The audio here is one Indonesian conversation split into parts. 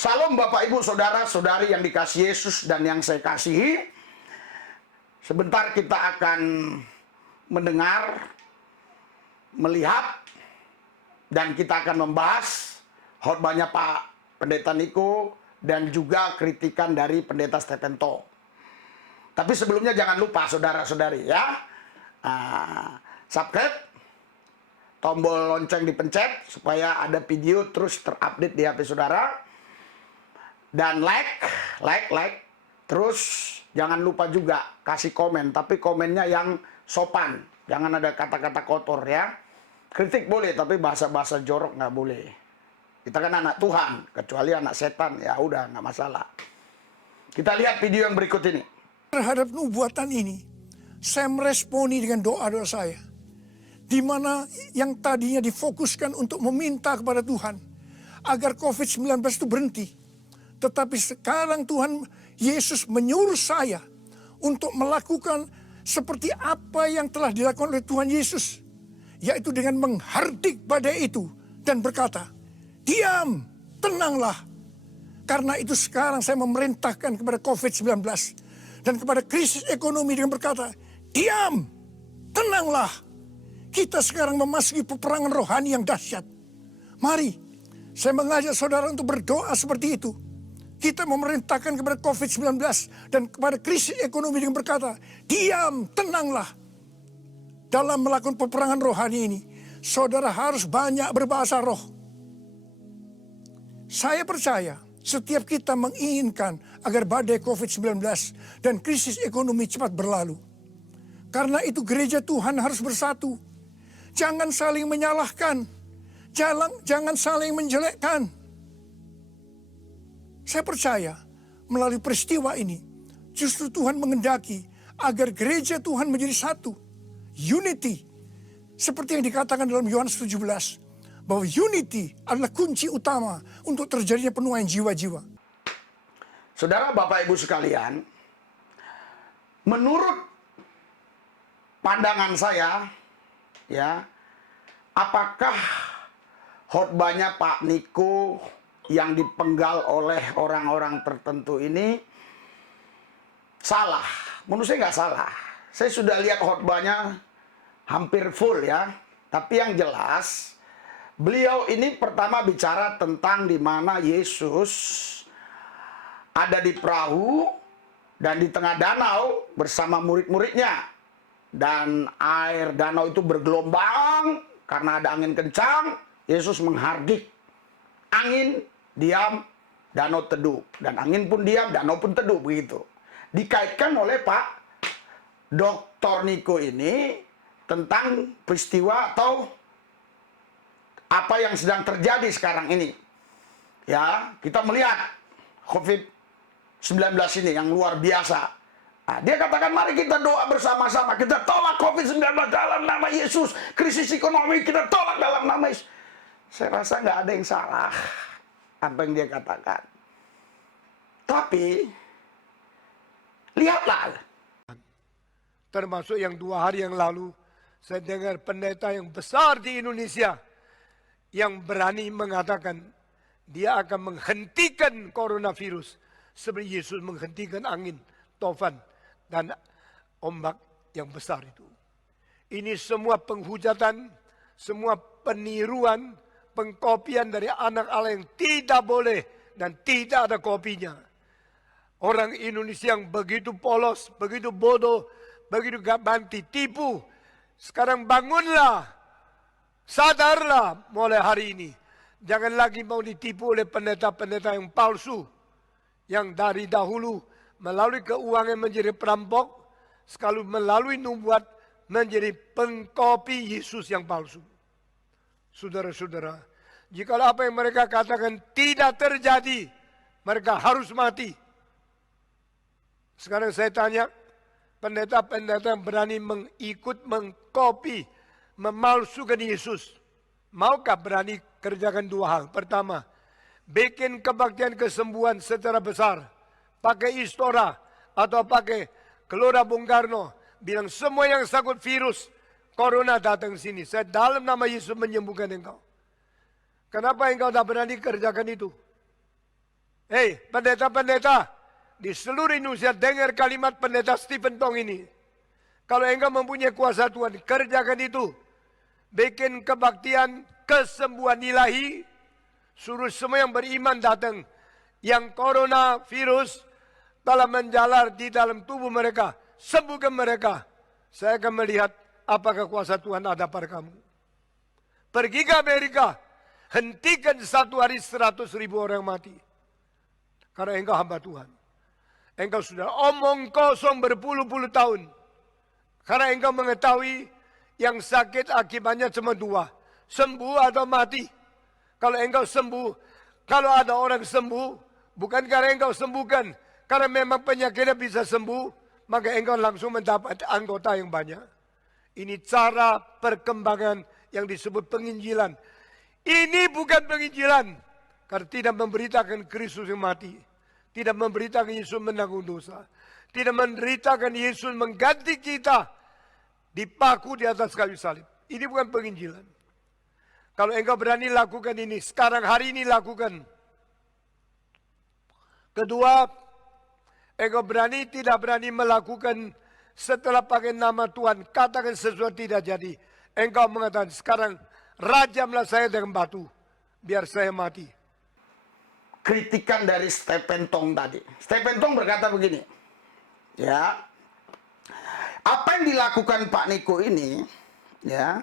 Salam Bapak Ibu Saudara Saudari yang dikasihi Yesus dan yang saya kasihi. Sebentar kita akan mendengar, melihat, dan kita akan membahas khotbahnya Pak Pendeta Niko dan juga kritikan dari Pendeta Stephen To. Tapi sebelumnya jangan lupa saudara-saudari ya, subscribe, tombol lonceng dipencet supaya ada video terus terupdate di HP saudara. Dan like. Terus jangan lupa juga kasih komen, tapi komennya yang sopan. Jangan ada kata-kata kotor ya. Kritik boleh, tapi bahasa-bahasa jorok nggak boleh. Kita kan anak Tuhan, kecuali anak setan, ya udah nggak masalah. Kita lihat video yang berikut ini. Terhadap nubuatan ini, saya meresponi dengan doa-doa saya. Di mana yang tadinya difokuskan untuk meminta kepada Tuhan agar COVID-19 itu berhenti. Tetapi sekarang Tuhan Yesus menyuruh saya untuk melakukan seperti apa yang telah dilakukan oleh Tuhan Yesus. Yaitu dengan menghardik badai itu dan berkata, diam, tenanglah. Karena itu sekarang saya memerintahkan kepada COVID-19 dan kepada krisis ekonomi dengan berkata, diam, tenanglah. Kita sekarang memasuki peperangan rohani yang dahsyat. Mari, saya mengajak saudara untuk berdoa seperti itu. Kita memerintahkan kepada COVID-19 dan kepada krisis ekonomi dengan berkata, diam, tenanglah. Dalam melakukan peperangan rohani ini, saudara harus banyak berbahasa roh. Saya percaya setiap kita menginginkan agar badai COVID-19 dan krisis ekonomi cepat berlalu. Karena itu gereja Tuhan harus bersatu. Jangan saling menyalahkan. Jangan saling menjelekkan. Saya percaya melalui peristiwa ini justru Tuhan mengendaki agar gereja Tuhan menjadi satu. Unity. Seperti yang dikatakan dalam Yohanes 17. Bahwa unity adalah kunci utama untuk terjadinya penuaian jiwa-jiwa. Saudara Bapak Ibu sekalian, menurut pandangan saya, ya, apakah khotbahnya Pak Niko yang dipenggal oleh orang-orang tertentu ini salah? Menurut saya nggak salah. Saya sudah lihat khotbahnya hampir full ya. Tapi yang jelas, beliau ini pertama bicara tentang di mana Yesus ada di perahu dan di tengah danau bersama murid-muridnya. Dan air danau itu bergelombang karena ada angin kencang. Yesus menghardik. Angin diam, danau teduh. Dan angin pun diam, danau pun teduh, begitu. Dikaitkan oleh Pak Dr. Niko ini tentang peristiwa atau apa yang sedang terjadi sekarang ini. Ya, kita melihat COVID-19 ini yang luar biasa. Nah, dia katakan mari kita doa bersama-sama. Kita tolak COVID-19 dalam nama Yesus. Krisis ekonomi kita tolak dalam nama Yesus. Saya rasa nggak ada yang salah apa yang dia katakan. Tapi lihatlah. Termasuk yang 2 hari yang lalu saya dengar pendeta yang besar di Indonesia yang berani mengatakan dia akan menghentikan coronavirus seperti Yesus menghentikan angin, tofan, dan ombak yang besar itu. Ini semua penghujatan, semua peniruan, pengkopian dari anak Allah yang tidak boleh dan tidak ada kopinya. Orang Indonesia yang begitu polos, begitu bodoh, begitu gak banti, tipu. Sekarang bangunlah, sadarlah mulai hari ini. Jangan lagi mau ditipu oleh pendeta-pendeta yang palsu. Yang dari dahulu melalui keuangan menjadi perampok, sekali melalui nubuat menjadi pengkopi Yesus yang palsu. Saudara-saudara, jika apa yang mereka katakan tidak terjadi, mereka harus mati. Sekarang saya tanya, pendeta-pendeta yang berani mengkopi, memalsukan Yesus, maukah berani kerjakan 2 hal? Pertama, bikin kebaktian kesembuhan secara besar, pakai Istora atau pakai Gelora Bung Karno, bilang semua yang sakit virus Corona datang sini. Saya dalam nama Yesus menyembuhkan engkau. Kenapa engkau tak berani kerjakan itu? Hei, pendeta-pendeta di seluruh Indonesia, dengar kalimat pendeta Stephen Tong ini. Kalau engkau mempunyai kuasa Tuhan, kerjakan itu. Bikin kebaktian, kesembuhan ilahi. Suruh semua yang beriman datang. Yang coronavirus telah menjalar di dalam tubuh mereka. Sembuhkan mereka. Saya akan melihat apakah kuasa Tuhan ada pada kamu. Pergi ke Amerika. Hentikan satu hari 100.000 orang mati. Karena engkau hamba Tuhan. Engkau sudah omong kosong berpuluh-puluh tahun. Karena engkau mengetahui yang sakit akibatnya cuma dua. Sembuh atau mati. Kalau engkau sembuh, kalau ada orang sembuh, bukan karena engkau sembuhkan. Karena memang penyakitnya bisa sembuh, maka engkau langsung mendapat anggota yang banyak. Ini cara perkembangan yang disebut penginjilan. Ini bukan penginjilan. Karena tidak memberitakan Kristus yang mati. Tidak memberitakan Yesus menanggung dosa. Tidak memberitakan Yesus mengganti kita. Dipaku di atas kayu salib. Ini bukan penginjilan. Kalau engkau berani lakukan ini. Sekarang hari ini lakukan. Kedua, engkau berani tidak berani melakukan setelah pakai nama Tuhan. Katakan sesuatu tidak jadi. Engkau mengatakan sekarang rajamlah saya dengan batu. Biar saya mati. Kritikan dari Stephen Tong tadi. Stephen Tong berkata begini. Ya. Apa yang dilakukan Pak Niko ini ya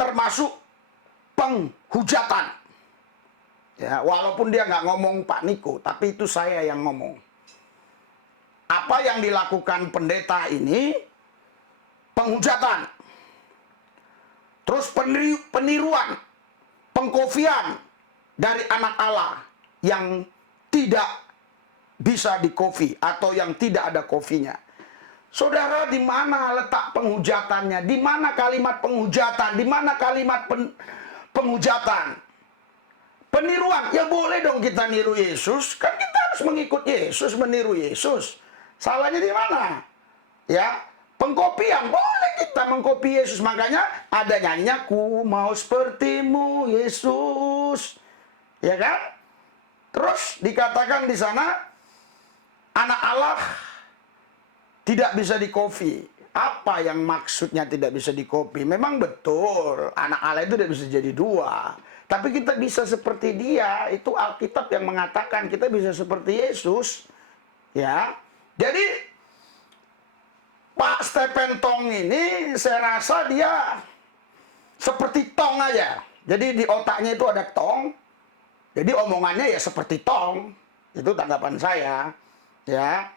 termasuk penghujatan. Ya, walaupun dia nggak ngomong Pak Niko, tapi itu saya yang ngomong. Apa yang dilakukan pendeta ini penghujatan. Terus peniruan, pengkofian dari anak Allah yang tidak bisa dikofi atau yang tidak ada kofinya. Saudara, di mana letak penghujatannya? Di mana kalimat penghujatan? Di mana kalimat penghujatan? Peniruan, ya boleh dong kita niru Yesus. Kan kita harus mengikut Yesus, meniru Yesus. Salahnya di mana? Ya, pengkopian, boleh kita mengkopi Yesus. Makanya ada nyanyinya, ku mau sepertimu Yesus. Ya kan? Terus dikatakan di sana, anak Allah tidak bisa dikopi. Apa yang maksudnya tidak bisa dikopi? Memang betul, anak Allah itu tidak bisa jadi dua. Tapi kita bisa seperti dia. Itu Alkitab yang mengatakan kita bisa seperti Yesus. Ya. Jadi Pak Stephen Tong ini saya rasa dia seperti tong aja. Jadi di otaknya itu ada tong. Jadi omongannya ya seperti tong. Itu tanggapan saya. Ya.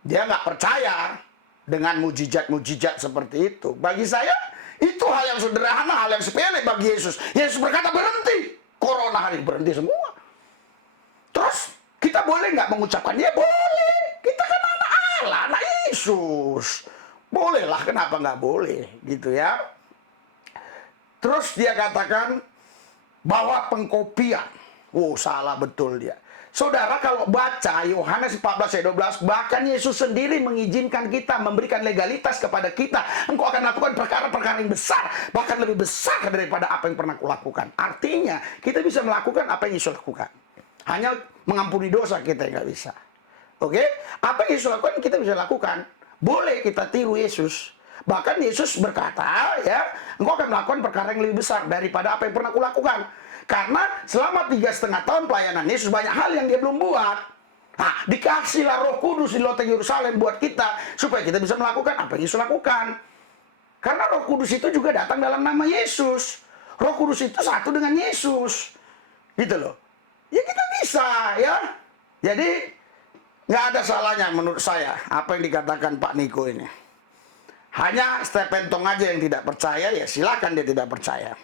Dia nggak percaya dengan mujizat-mujizat seperti itu. Bagi saya, itu hal yang sederhana, hal yang sepele bagi Yesus. Yesus berkata, berhenti. Corona hari berhenti semua. Terus, kita boleh nggak mengucapkan? Ya boleh. Kita kan anak Allah, anak Yesus. Bolehlah, kenapa nggak boleh? Gitu ya. Terus dia katakan, bahwa pengkopian. Oh, salah betul dia. Saudara, kalau baca Yohanes 14 ayat 12, bahkan Yesus sendiri mengizinkan kita, memberikan legalitas kepada kita. Engkau akan lakukan perkara-perkara yang besar, bahkan lebih besar daripada apa yang pernah kulakukan. Artinya, kita bisa melakukan apa yang Yesus lakukan. Hanya mengampuni dosa kita yang nggak bisa. Oke? Apa yang Yesus lakukan, kita bisa lakukan. Boleh kita tiru Yesus. Bahkan Yesus berkata, ya, engkau akan melakukan perkara yang lebih besar daripada apa yang pernah kulakukan. Karena selama 3,5 tahun pelayanan Yesus banyak hal yang dia belum buat. Nah, dikasihlah Roh Kudus di loteng Yerusalem buat kita supaya kita bisa melakukan apa yang Yesus lakukan. Karena Roh Kudus itu juga datang dalam nama Yesus. Roh Kudus itu satu dengan Yesus. Gitu loh. Ya kita bisa ya. Jadi nggak ada salahnya menurut saya apa yang dikatakan Pak Niko ini. Hanya Stephen Tong aja yang tidak percaya, ya silakan dia tidak percaya.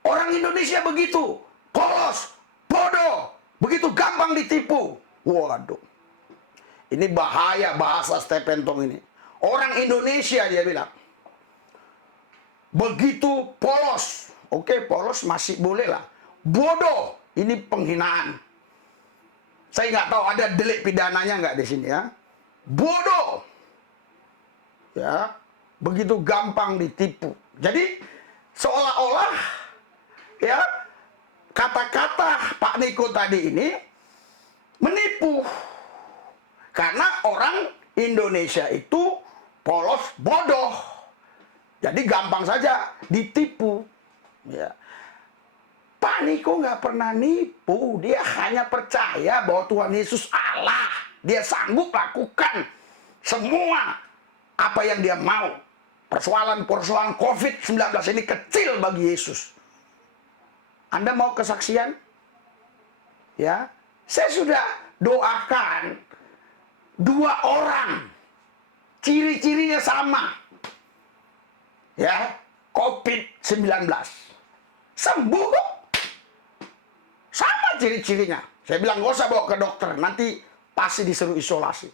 Orang Indonesia begitu, polos, bodoh, begitu gampang ditipu. Waduh, ini bahaya bahasa Stephen Tong ini. Orang Indonesia dia bilang, begitu polos. Oke, polos masih boleh lah. Bodoh, ini penghinaan. Saya nggak tahu ada delik pidananya nggak di sini ya. Bodoh, ya, begitu gampang ditipu. Jadi seolah-olah ya, kata-kata Pak Niko tadi ini menipu. Karena orang Indonesia itu polos bodoh. Jadi gampang saja ditipu. Ya. Pak Niko nggak pernah nipu. Dia hanya percaya bahwa Tuhan Yesus Allah. Dia sanggup lakukan semua apa yang dia mau. Persoalan-persoalan COVID-19 ini kecil bagi Yesus. Anda mau kesaksian? Ya, saya sudah doakan 2 orang. Ciri-cirinya sama. Ya, COVID-19. Sembuh kok. Sama ciri-cirinya. Saya bilang gak usah bawa ke dokter, nanti pasti disuruh isolasi.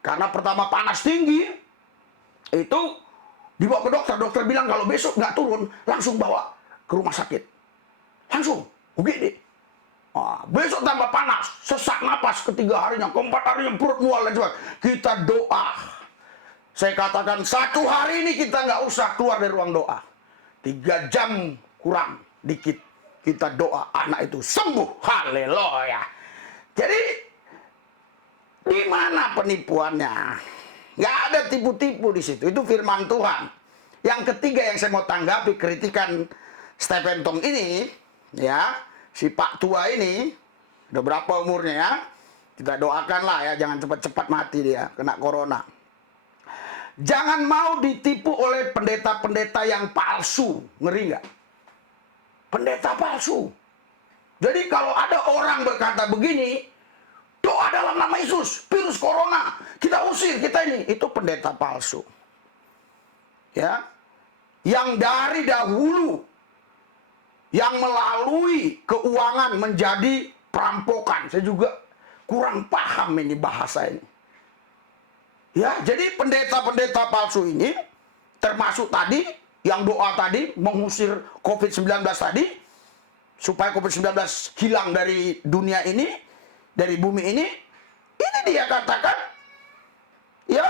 Karena pertama panas tinggi, itu dibawa ke dokter. Dokter bilang kalau besok nggak turun, langsung bawa ke rumah sakit. Langsung, UGD. Besok tambah panas, sesak napas ketiga harinya, keempat harinya perut mual dan sebagainya. Kita doa. Saya katakan 1 hari ini kita nggak usah keluar dari ruang doa. 3 jam kurang dikit kita doa anak itu sembuh. Haleluya. Jadi di mana penipuannya? Nggak ada tipu-tipu di situ. Itu firman Tuhan. Yang ketiga yang saya mau tanggapi kritikan Stephen Tong ini, ya, si Pak tua ini, udah berapa umurnya ya? Kita doakanlah ya, jangan cepat-cepat mati dia, kena corona. Jangan mau ditipu oleh pendeta-pendeta yang palsu. Ngeri nggak? Pendeta palsu. Jadi kalau ada orang berkata begini, doa dalam nama Yesus, virus corona, kita usir, kita ini. Itu pendeta palsu. Ya. Yang dari dahulu, yang melalui keuangan menjadi perampokan. Saya juga kurang paham ini bahasa ini. Ya, jadi pendeta-pendeta palsu ini, termasuk tadi, yang doa tadi, mengusir COVID-19 tadi, supaya COVID-19 hilang dari dunia ini, dari bumi ini dia katakan, ya,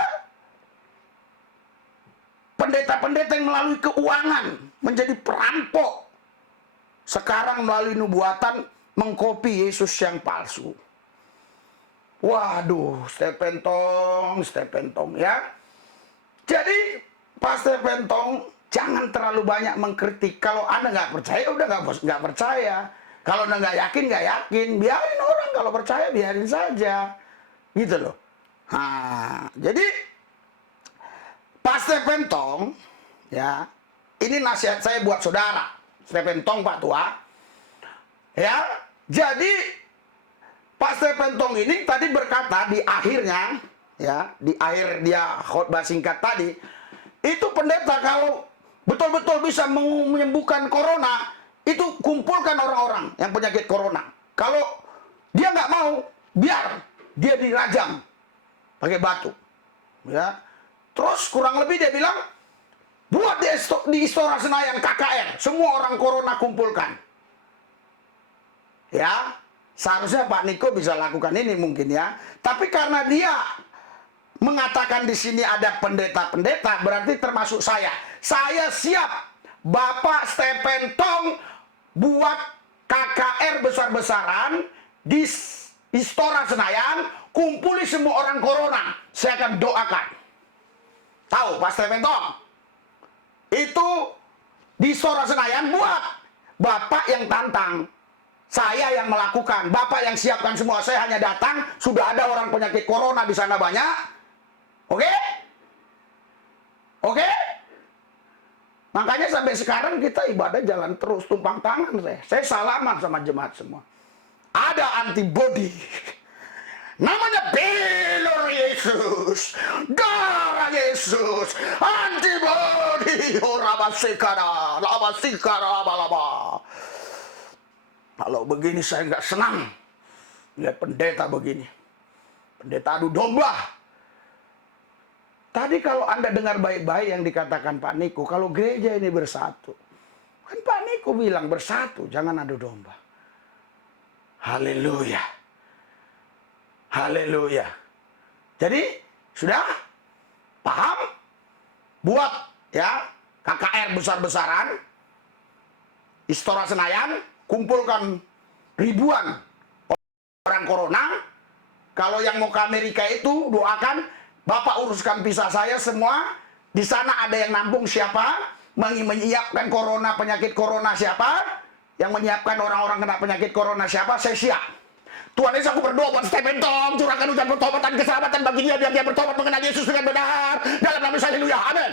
pendeta-pendeta yang melalui keuangan menjadi perampok, sekarang melalui nubuatan mengkopi Yesus yang palsu. Waduh, Stephen Tong ya. Jadi Pak Stephen Tong jangan terlalu banyak mengkritik. Kalau Anda nggak percaya, udah nggak percaya. Kalau Anda nggak yakin, biarin orang. Kalau percaya, biarin saja. Gitu loh. Nah, jadi Pak Stephen Tong, ya, ini nasihat saya buat saudara. Stephen Tong, Pak Tua. Ya, jadi Pak Stephen Tong ini tadi berkata di akhirnya, ya, di akhir dia khotbah singkat tadi, itu pendeta kalau betul-betul bisa menyembuhkan corona, itu kumpulkan orang-orang yang penyakit corona. Kalau dia nggak mau, biar dia dirajam pakai batu. Ya. Terus kurang lebih dia bilang, buat di Istora Senayan KKR, semua orang corona kumpulkan. Ya, seharusnya Pak Niko bisa lakukan ini mungkin ya. Tapi karena dia mengatakan di sini ada pendeta-pendeta, berarti termasuk saya. Saya siap Bapak Stephen Tong buat KKR besar-besaran di Istora Senayan, kumpuli semua orang corona. Saya akan doakan. Tahu Pak Stephen Tong? Itu di Istora Senayan buat. Bapak yang tantang. Saya yang melakukan. Bapak yang siapkan semua. Saya hanya datang. Sudah ada orang penyakit corona di sana banyak. Oke? Oke? Makanya sampai sekarang kita ibadah jalan terus. Tumpang tangan saya. Saya salaman sama jemaat semua. Ada antibody. Namanya belor Yesus. Darah Yesus. Antibody. Rabasikara. Rabasikara. Balaba. Kalau begini saya nggak senang. Lihat pendeta begini. Pendeta adu domba. Tadi kalau Anda dengar baik-baik yang dikatakan Pak Niko. Kalau gereja ini bersatu. Kan Pak Niko bilang bersatu. Jangan adu domba. Haleluya. Haleluya. Jadi sudah paham? Buat ya KKR besar-besaran, Istora Senayan, kumpulkan ribuan orang corona. Kalau yang mau ke Amerika itu doakan, Bapak uruskan visa saya semua. Di sana ada yang nampung siapa, menyiapkan corona, penyakit corona siapa, yang menyiapkan orang-orang kena penyakit corona siapa, saya siap. Tuhan Yesus, aku berdoa buat Stephen Tom, curahkan hujan pertobatan keselamatan bagi dia, biar dia bertobat mengenal Yesus dengan benar. Dalam nama Yesus, haleluya, amin.